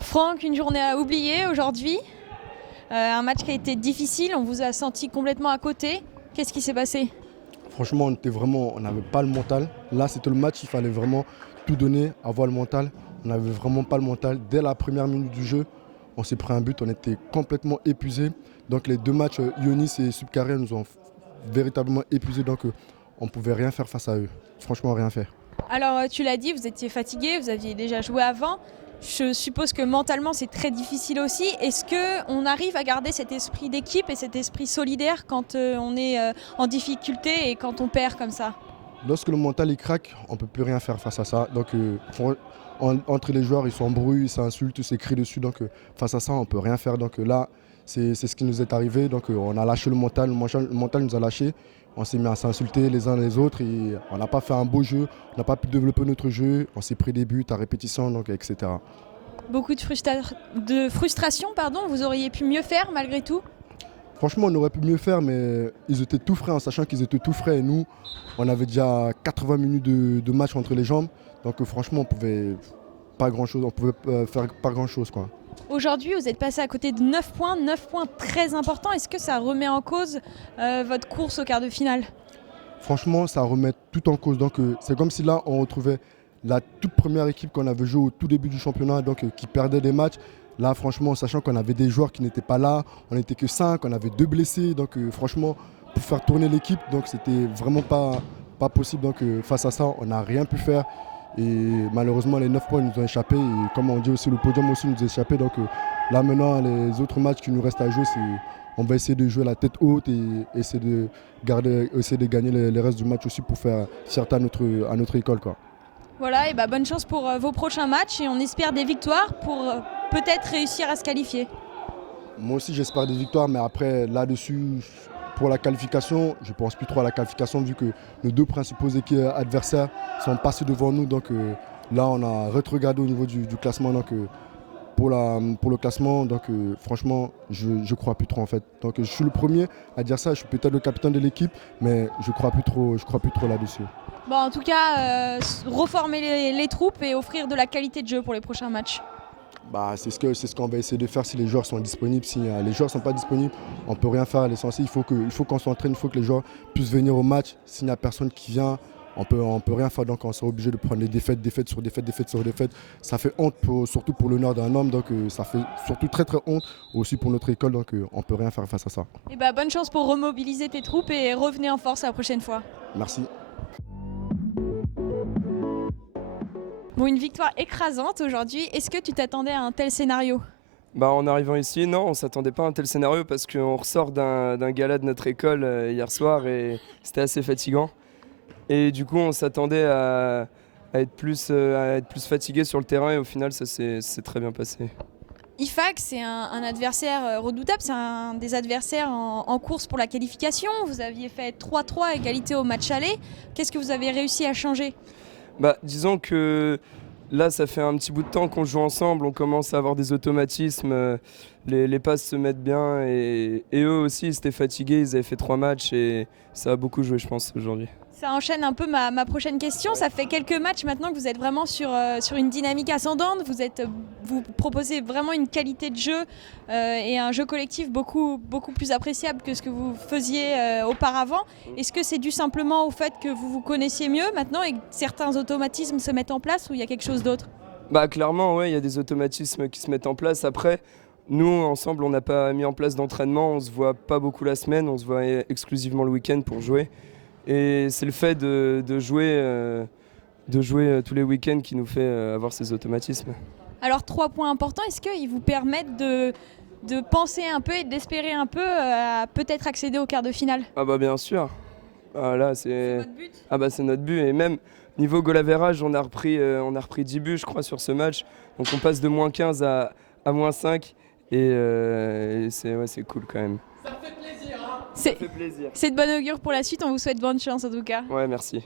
Franck, une journée à oublier aujourd'hui, un match qui a été difficile, on vous a senti complètement à côté. Qu'est-ce qui s'est passé ? Franchement, on n'avait pas le mental. Là, c'était le match, il fallait vraiment tout donner, avoir le mental. On n'avait vraiment pas le mental. Dès la première minute du jeu, on s'est pris un but, on était complètement épuisés. Donc les deux matchs, Ionis et Subcarré, nous ont véritablement épuisés. Donc on ne pouvait rien faire face à eux. Franchement, rien faire. Alors tu l'as dit, vous étiez fatigué, vous aviez déjà joué avant. Je suppose que mentalement c'est très difficile aussi. Est-ce qu'on arrive à garder cet esprit d'équipe et cet esprit solidaire quand on est en difficulté et quand on perd comme ça ? Lorsque le mental il craque, on ne peut plus rien faire face à ça. Donc entre les joueurs, ils s'embrouillent, ils s'insultent, ils s'écrient dessus. Donc face à ça, on ne peut rien faire. Donc là, c'est ce qui nous est arrivé. Donc on a lâché le mental nous a lâché. On s'est mis à s'insulter les uns les autres et on n'a pas fait un beau jeu, on n'a pas pu développer notre jeu, on s'est pris des buts à répétition, donc, etc. Beaucoup de frustration, vous auriez pu mieux faire malgré tout ? Franchement, on aurait pu mieux faire, mais ils étaient tout frais, en sachant qu'ils étaient tout frais. Et nous, on avait déjà 80 minutes de match entre les jambes, donc franchement, on pouvait faire pas grand-chose, quoi. Aujourd'hui, vous êtes passé à côté de 9 points très importants. Est-ce que ça remet en cause votre course au quart de finale ? Franchement, ça remet tout en cause. Donc, c'est comme si là, on retrouvait la toute première équipe qu'on avait jouée au tout début du championnat, donc qui perdait des matchs. Là, franchement, sachant qu'on avait des joueurs qui n'étaient pas là, on n'était que 5, on avait 2 blessés. Donc, franchement, pour faire tourner l'équipe, donc c'était vraiment pas possible. Donc, face à ça, on n'a rien pu faire. Et malheureusement, les 9 points nous ont échappé. Et comme on dit aussi, le podium aussi nous a échappé. Donc là, maintenant, les autres matchs qui nous restent à jouer, on va essayer de jouer la tête haute et essayer de gagner les restes du match aussi pour faire fierté à notre école, quoi. Voilà, et bonne chance pour vos prochains matchs et on espère des victoires pour peut-être réussir à se qualifier. Moi aussi, j'espère des victoires, mais après, là-dessus, pour la qualification, je ne pense plus trop à la qualification vu que nos deux principaux adversaires sont passés devant nous. Donc là, on a rétrogradé au niveau du classement. Donc pour le classement, donc franchement, je ne crois plus trop en fait. Donc je suis le premier à dire ça. Je suis peut-être le capitaine de l'équipe, mais je ne crois plus trop là-dessus. Bon, en tout cas, reformer les troupes et offrir de la qualité de jeu pour les prochains matchs. C'est ce qu'on va essayer de faire si les joueurs sont disponibles. Si les joueurs ne sont pas disponibles, on ne peut rien faire à l'essentiel. Il faut qu'on s'entraîne, il faut que les joueurs puissent venir au match. S'il n'y a personne qui vient, on peut rien faire. Donc on sera obligé de prendre les défaites sur défaites. Ça fait honte, surtout pour l'honneur d'un homme. Donc ça fait surtout très très honte aussi pour notre école. Donc on ne peut rien faire face à ça. Et bonne chance pour remobiliser tes troupes et revenez en force la prochaine fois. Merci. Bon, une victoire écrasante aujourd'hui. Est-ce que tu t'attendais à un tel scénario ? En arrivant ici, non, on ne s'attendait pas à un tel scénario parce qu'on ressort d'un gala de notre école hier soir et c'était assez fatigant. Et du coup, on s'attendait à être plus fatigué sur le terrain et au final, ça s'est très bien passé. IFAC, c'est un adversaire redoutable, c'est un des adversaires en course pour la qualification. Vous aviez fait 3-3 égalité au match aller. Qu'est-ce que vous avez réussi à changer ? Disons que là, ça fait un petit bout de temps qu'on joue ensemble, on commence à avoir des automatismes, les passes se mettent bien et eux aussi, ils étaient fatigués, ils avaient fait 3 matchs et ça a beaucoup joué, je pense, aujourd'hui. Ça enchaîne un peu ma prochaine question. Ça fait quelques matchs maintenant que vous êtes vraiment sur une dynamique ascendante. Vous proposez vraiment une qualité de jeu et un jeu collectif beaucoup plus appréciable que ce que vous faisiez auparavant. Est-ce que c'est dû simplement au fait que vous vous connaissiez mieux maintenant et que certains automatismes se mettent en place ou il y a quelque chose d'autre ? Clairement, ouais, il y a des automatismes qui se mettent en place. Après, nous, ensemble, on n'a pas mis en place d'entraînement. On ne se voit pas beaucoup la semaine. On se voit exclusivement le week-end pour jouer. Et c'est le fait de jouer tous les week-ends qui nous fait avoir ces automatismes. Alors 3 points importants, est-ce qu'ils vous permettent de penser un peu et d'espérer un peu à peut-être accéder au quart de finale ? Bien sûr. Là, c'est votre but ? C'est notre but. Et même niveau goal average, on a repris 10 buts je crois sur ce match. Donc on passe de -15 à -5 et c'est cool quand même. Ça fait plaisir. C'est de bon augure pour la suite, on vous souhaite bonne chance en tout cas. Ouais, merci.